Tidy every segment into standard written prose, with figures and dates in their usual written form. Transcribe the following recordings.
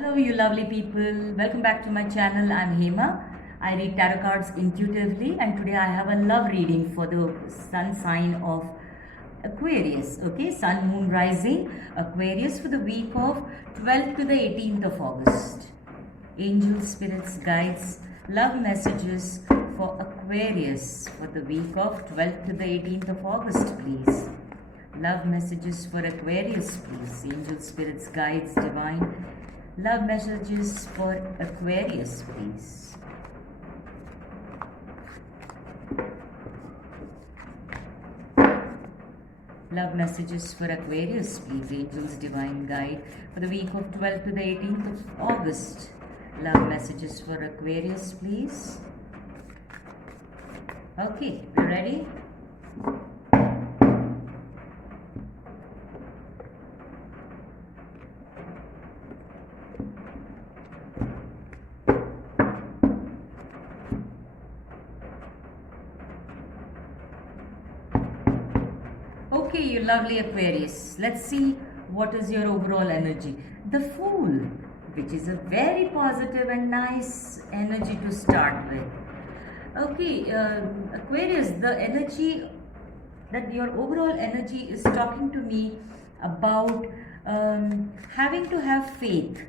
Hello, you lovely people. Welcome back to my channel. I'm Hema. I read tarot cards intuitively, and today I have a love reading for the sun sign of Aquarius. Okay, Sun, Moon, Rising, Aquarius for the week of 12th to the 18th of August. Angels, spirits, guides, love messages for Aquarius for the week of 12th to the 18th of August, please. Love messages for Aquarius, please. Angels, spirits, guides, divine. Love messages for Aquarius, please. Love messages for Aquarius, please. Angels, divine guide for the week of 12th to the 18th of August. Love messages for Aquarius, please. Okay, we ready? Okay, you lovely Aquarius. Let's see what is your overall energy. The Fool, which is a very positive and nice energy to start with. Okay, Aquarius, the energy that your overall energy is talking to me about having to have faith.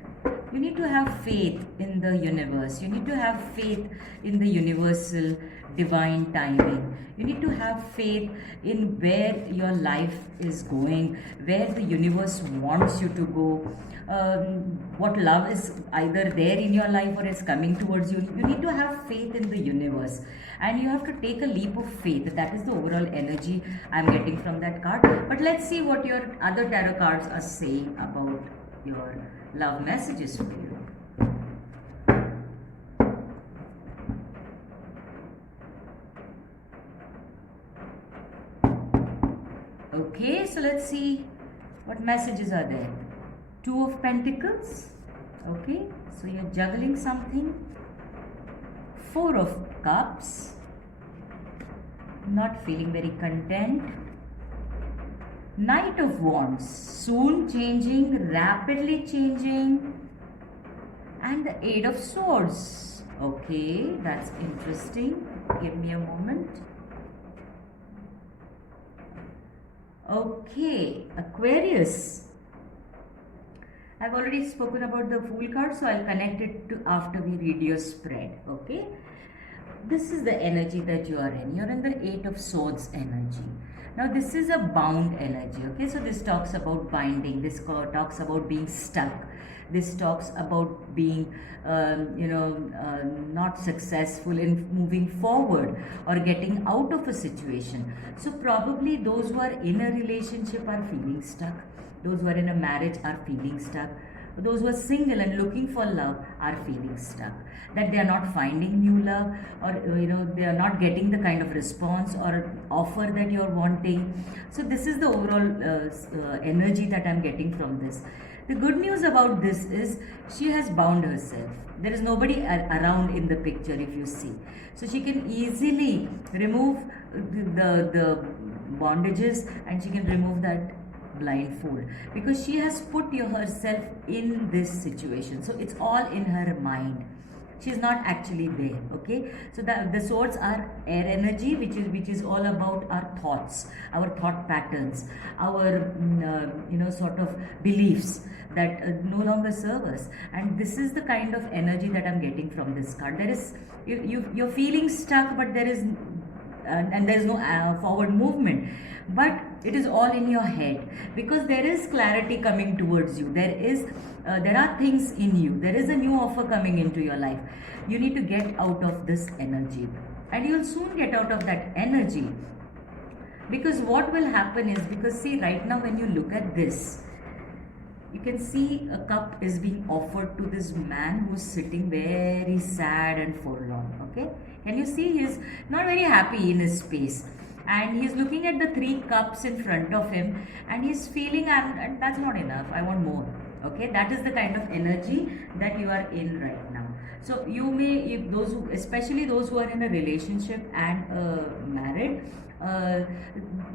You need to have faith in the universe. You need to have faith in the universal divine timing. You need to have faith in where your life is going, where the universe wants you to go. What love is either there in your life or is coming towards you. You need to have faith in the universe, and you have to take a leap of faith. That is the overall energy I'm getting from that card. But let's see what your other tarot cards are saying about your love messages for you. Okay, so let's see what messages are there. Two of Pentacles. Okay, so you're juggling something. Four of Cups. Not feeling very content. Knight of Wands. Soon changing, rapidly changing. And the Eight of Swords. Okay, that's interesting. Give me a moment. Okay, Aquarius. I've already spoken about the Fool card, so I'll connect it to after we read your spread. Okay, this is the energy that you are in. You're in the Eight of Swords energy. Now this is a bound energy. Okay, so this talks about binding. This talks about being stuck. This talks about being not successful in moving forward or getting out of a situation. So probably those who are in a relationship are feeling stuck. Those who are in a marriage are feeling stuck. Those who are single and looking for love are feeling stuck. That they are not finding new love, or they are not getting the kind of response or offer that you are wanting. So this is the overall energy that I am getting from this. The good news about this is she has bound herself. There is nobody around in the picture, if you see. So she can easily remove the bondages, and she can remove that blindfold, because she has put herself in this situation. So it's all in her mind. She's not actually there. Okay, so the swords are air energy, which is all about our thoughts, our thought patterns, our sort of beliefs that no longer serve us. And this is the kind of energy that I'm getting from this card. There is you're feeling stuck, but there is and there is no forward movement, but it is all in your head, because there is clarity coming towards you. There are things in you. There is a new offer coming into your life. You need to get out of this energy, and you'll soon get out of that energy. Because what will happen is, because see, right now when you look at this, you can see a cup is being offered to this man who's sitting very sad and forlorn. Okay, can you see? He's not very happy in his space, and he's looking at the three cups in front of him, and he's feeling, and that's not enough, I want more. Okay, that is the kind of energy that you are in right now. So you may, if those who, especially those who are in a relationship and married,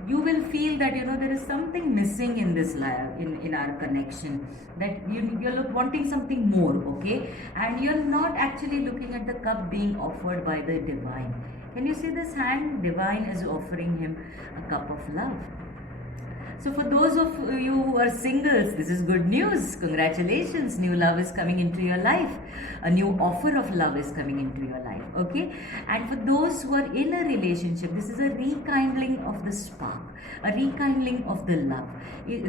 you will feel that there is something missing in this life, in our connection, that you're wanting something more, okay, and you're not actually looking at the cup being offered by the divine. Can you see this hand? Divine is offering him a cup of love. So for those of you who are singles, this is good news. Congratulations, new love is coming into your life. A new offer of love is coming into your life, okay? And for those who are in a relationship, this is a rekindling of the spark, a rekindling of the love.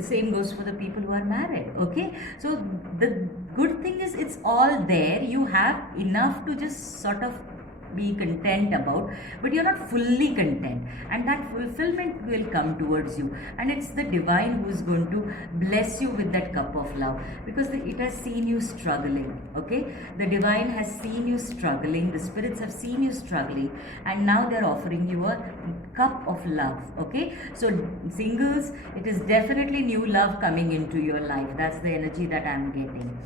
Same goes for the people who are married, okay? So the good thing is it's all there. You have enough to just sort of be content about, but you're not fully content, and that fulfillment will come towards you, and it's the divine who is going to bless you with that cup of love, because it has seen you struggling, okay? The divine has seen you struggling, the spirits have seen you struggling, and now they're offering you a cup of love, okay? So singles, it is definitely new love coming into your life. That's the energy that I'm getting.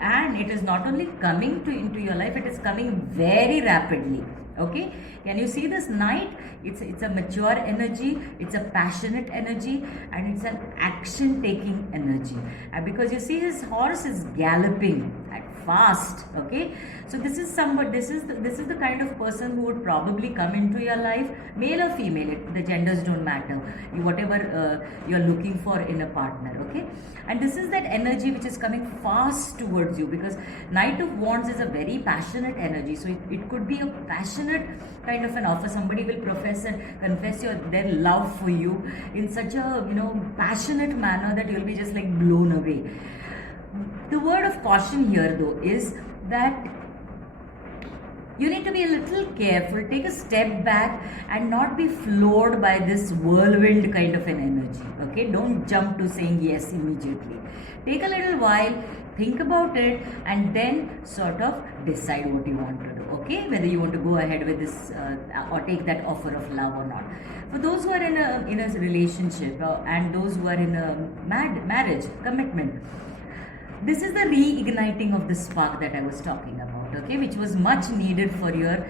And it is not only coming into your life, it is coming very rapidly, okay? Can you see this knight? It's a mature energy, it's a passionate energy, and it's an action taking energy, and because you see his horse is galloping at fast, okay? So this is the kind of person who would probably come into your life, male or female, the genders don't matter, whatever you're looking for in a partner, okay? And this is that energy which is coming fast towards you, because Knight of Wands is a very passionate energy, so it could be a passionate kind of an offer. Somebody will profess and confess their love for you in such a passionate manner that you'll be just like blown away. The word of caution here though is that you need to be a little careful, take a step back and not be floored by this whirlwind kind of an energy, okay? Don't jump to saying yes immediately. Take a little while, think about it, and then sort of decide what you want to do, okay? Whether you want to go ahead with this or take that offer of love or not. For those who are in a relationship and those who are in a marriage, commitment, this is the reigniting of the spark that I was talking about, okay, which was much needed for your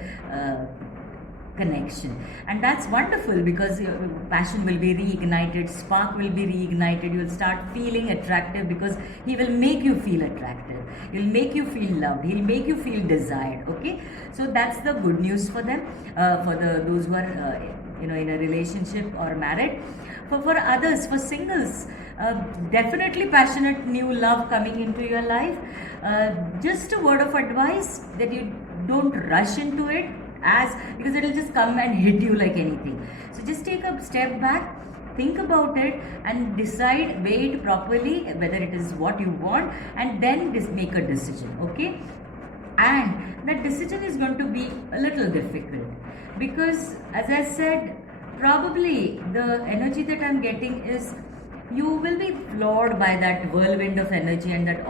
connection, and that's wonderful because your passion will be reignited, spark will be reignited, you will start feeling attractive because he will make you feel attractive, he'll make you feel loved, he'll make you feel desired, okay? So that's the good news for them, for those who are in a relationship or married. For others, for singles, definitely passionate new love coming into your life. Just a word of advice that you don't rush into it, because it will just come and hit you like anything. So just take a step back, think about it, and decide, weigh it properly whether it is what you want, and then just make a decision, okay? And that decision is going to be a little difficult because, as I said, probably the energy that I'm getting is you will be floored by that whirlwind of energy and that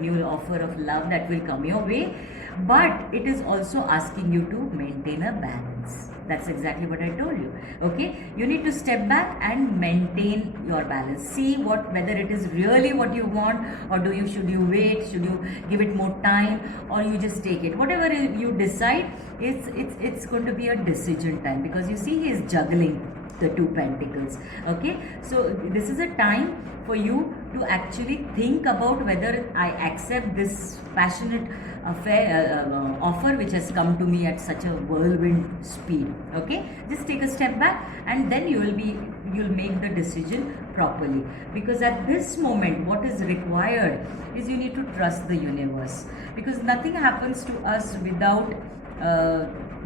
new offer of love that will come your way, but it is also asking you to maintain a balance. That's exactly what I told you, okay? You need to step back and maintain your balance. See whether it is really what you want, or should you wait, should you give it more time, or you just take it. Whatever you decide, it's going to be a decision time, because you see he is juggling the two pentacles, okay? So this is a time for you to actually think about whether I accept this passionate offer which has come to me at such a whirlwind speed, okay? Just take a step back and then you'll make the decision properly, because at this moment what is required is you need to trust the universe, because nothing happens to us without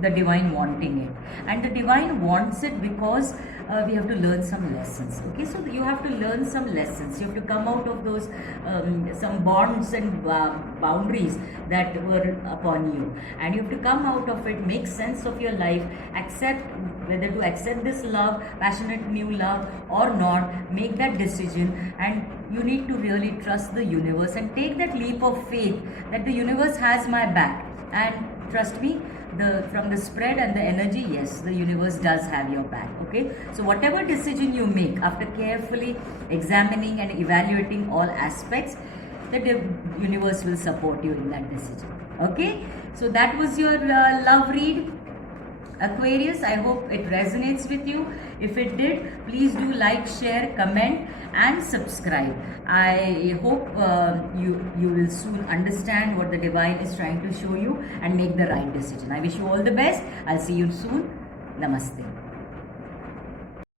the divine wanting it, and the divine wants it because we have to learn some lessons, okay? So you have to learn some lessons, you have to come out of those some bonds and boundaries that were upon you, and you have to come out of it, make sense of your life, accept whether to accept this love, passionate new love or not, make that decision. And you need to really trust the universe and take that leap of faith that the universe has my back. And trust me, from the spread and the energy, yes, the universe does have your back, okay? So whatever decision you make, after carefully examining and evaluating all aspects, the universe will support you in that decision, okay? So that was your love read. Aquarius, I hope it resonates with you. If it did, please do like, share, comment, and subscribe. I hope you will soon understand what the divine is trying to show you and make the right decision. I wish you all the best. I'll see you soon. Namaste.